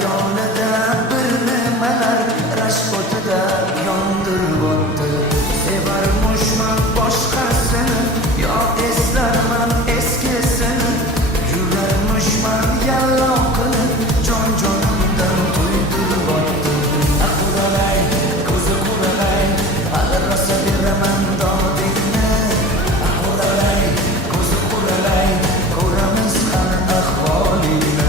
xayolida bir nimalar rashk o'tida yondirib o'tdi. Sevarmushman boshqasini yo eslarman eskisini, yurarmushman yallo qilib jon-jonimdan to'ydirib o'tdi. Quralay, ko'zi quralay, hali rosa beraman dodingni. Quralay, ko'zi quralay, ko'ramiz hali ahvolingni.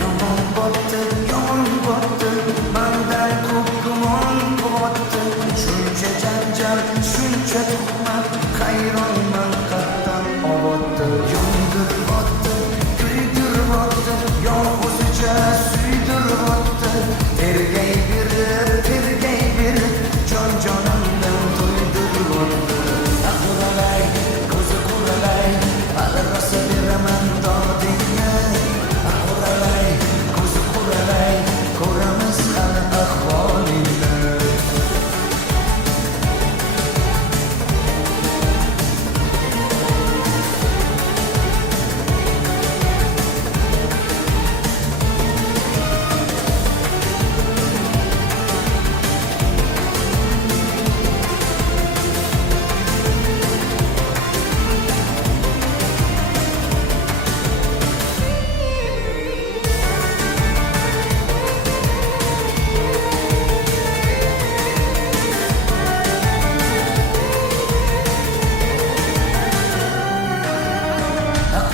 Yomon bo'pti, mandan ko'p gumon bo'pti. Shuncha janjal, shuncha tuhmat, hayronman qatdan ovotdi. Yondirib o'tdi, kuydirib o'tdi, yolg'izcha suydirib o'tdi. Tergay berib, jon-jonimdan to'ydirib o'tdi. Quralay, ko'zi quralay, hali rosa beraman dodingni. Quralay, ko'zi quralay, ko'ramiz hali ahvolingni.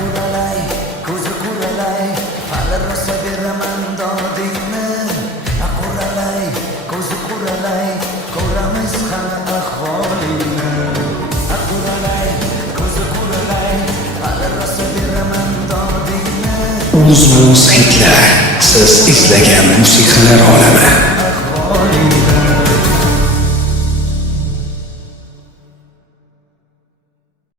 Quralay, ko'zi quralay, hali rosa beraman dodingni. Quralay, ko'zi quralay, ko'ramiz hali ahvolingni. Quralay, ko'zi quralay, hali rosa beraman dodingni. Uz hitlar, siz izlagan musiqalar olami. Ahvolingni.